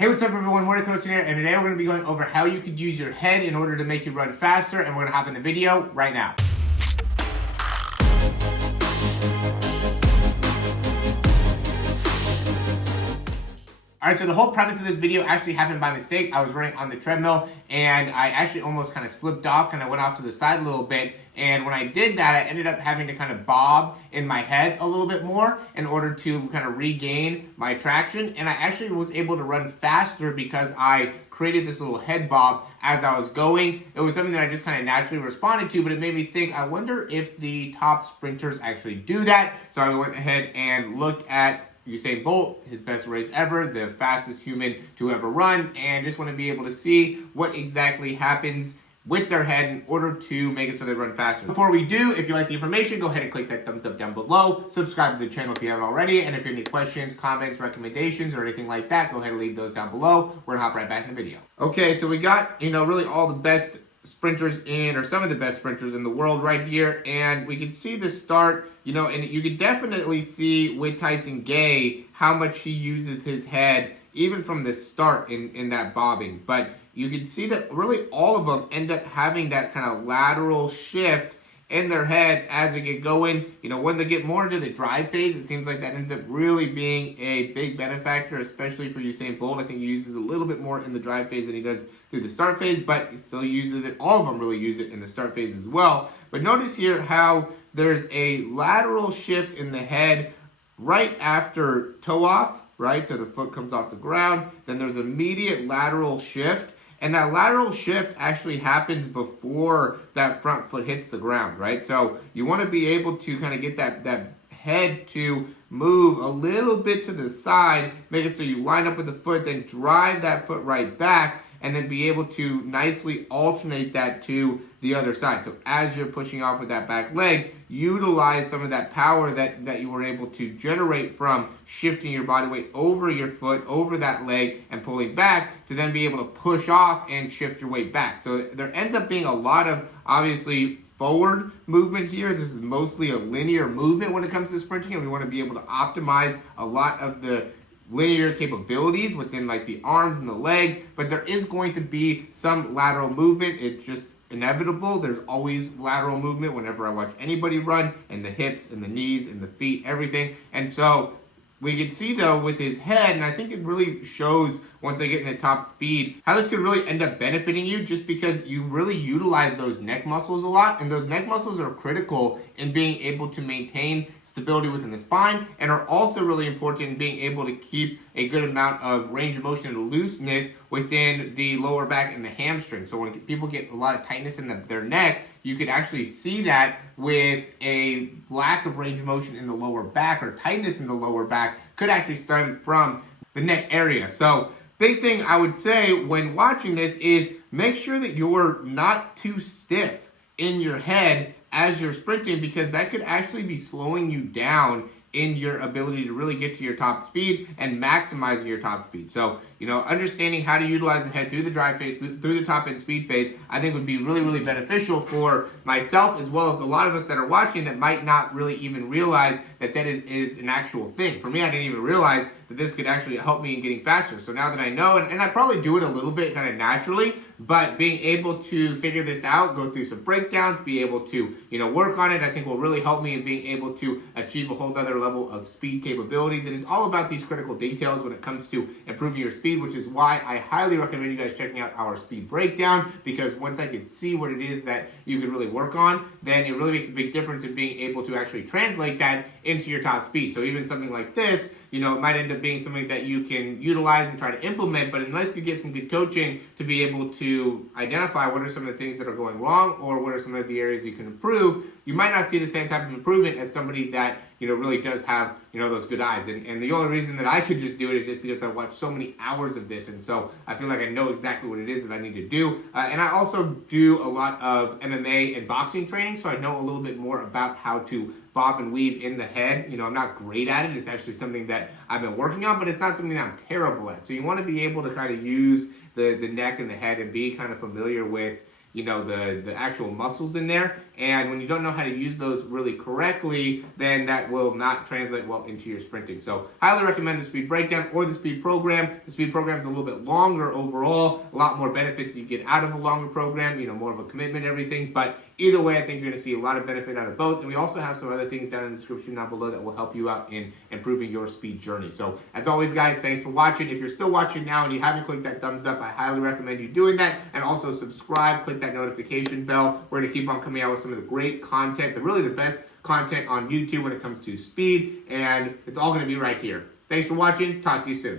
Hey, what's up everyone, Morey Croson here, and today we're going to be going over how you could use your head in order to make you run faster, and we're going to hop in the video right now. Alright, so the whole premise of this video actually happened by mistake. I was running on the treadmill and I actually almost kind of slipped off, kind of went off to the side a little bit, and when I did that, I ended up having to kind of bob in my head a little bit more in order to kind of regain my traction, and I actually was able to run faster because I created this little head bob as I was going. It was something that I just kind of naturally responded to, but it made me think, I wonder if the top sprinters actually do that. So I went ahead and looked at Usain Bolt, his best race ever, the fastest human to ever run, and just want to be able to see what exactly happens with their head in order to make it so they run faster. Before we do, if you like the information, go ahead and click that thumbs up down below. Subscribe to the channel if you haven't already, and if you have any questions, comments, recommendations, or anything like that, go ahead and leave those down below. We're gonna hop right back in the video. Okay, so we got, really all the best sprinters in, or some of the best sprinters in the world right here, and we can see the start, and you can definitely see with Tyson Gay how much he uses his head even from the start in that bobbing. But you can see that really all of them end up having that kind of lateral shift in their head as they get going. When they get more into the drive phase, it seems like that ends up really being a big benefactor, especially for Usain Bolt. I think he uses a little bit more in the drive phase than he does through the start phase, but he still uses it. All of them really use it in the start phase as well. But notice here how there's a lateral shift in the head right after toe off, right? So the foot comes off the ground, then there's immediate lateral shift. And that lateral shift actually happens before that front foot hits the ground, right? So you want to be able to kind of get that head to move a little bit to the side, make it so you line up with the foot, then drive that foot right back, and then be able to nicely alternate that to the other side. So as you're pushing off with that back leg, utilize some of that power that you were able to generate from shifting your body weight over your foot, over that leg, and pulling back to then be able to push off and shift your weight back. So there ends up being a lot of, obviously, forward movement here. This is mostly a linear movement when it comes to sprinting, and we want to be able to optimize a lot of the linear capabilities within like the arms and the legs, but there is going to be some lateral movement. It's just inevitable. There's always lateral movement whenever I watch anybody run, and the hips and the knees and the feet, everything. And so we can see though with his head, and I think it really shows once they get into top speed, how this could really end up benefiting you, just because you really utilize those neck muscles a lot, and those neck muscles are critical in being able to maintain stability within the spine, and are also really important in being able to keep a good amount of range of motion and looseness within the lower back and the hamstring. So when people get a lot of tightness in their neck, you could actually see that with a lack of range of motion in the lower back, or tightness in the lower back could actually stem from the neck area. So big thing I would say when watching this is make sure that you're not too stiff in your head as you're sprinting, because that could actually be slowing you down in your ability to really get to your top speed and maximizing your top speed. So, understanding how to utilize the head through the drive phase, through the top end speed phase, I think would be really, really beneficial for myself, as well as a lot of us that are watching that might not really even realize that is an actual thing. For me, I didn't even realize that this could actually help me in getting faster. So now that I know, and I probably do it a little bit kind of naturally, but being able to figure this out, go through some breakdowns, be able to, work on it, I think will really help me in being able to achieve a whole other level of speed capabilities. And it's all about these critical details when it comes to improving your speed, which is why I highly recommend you guys checking out our speed breakdown, because once I can see what it is that you can really work on, then it really makes a big difference in being able to actually translate that into your top speed. So even something like this, it might end up being something that you can utilize and try to implement, but unless you get some good coaching to be able to identify what are some of the things that are going wrong, or what are some of the areas you can improve, you might not see the same type of improvement as somebody that, really does have, those good eyes. And the only reason that I could just do it is just because I watched so many hours of this, and so I feel like I know exactly what it is that I need to do. And I also do a lot of MMA and boxing training, so I know a little bit more about how to bob and weave in the head. I'm not great at it. It's actually something that I've been working on, but it's not something that I'm terrible at. So you want to be able to kind of use the neck and the head and be kind of familiar with the actual muscles in there. And when you don't know how to use those really correctly, then that will not translate well into your sprinting. So highly recommend the speed breakdown or the speed program. The speed program is a little bit longer overall, a lot more benefits you get out of a longer program, more of a commitment and everything. But either way, I think you're going to see a lot of benefit out of both. And we also have some other things down in the description down below that will help you out in improving your speed journey. So as always, guys, thanks for watching. If you're still watching now and you haven't clicked that thumbs up, I highly recommend you doing that. And also subscribe, click that notification bell. We're going to keep on coming out with some of the great content, really the best content on YouTube when it comes to speed. And it's all going to be right here. Thanks for watching. Talk to you soon.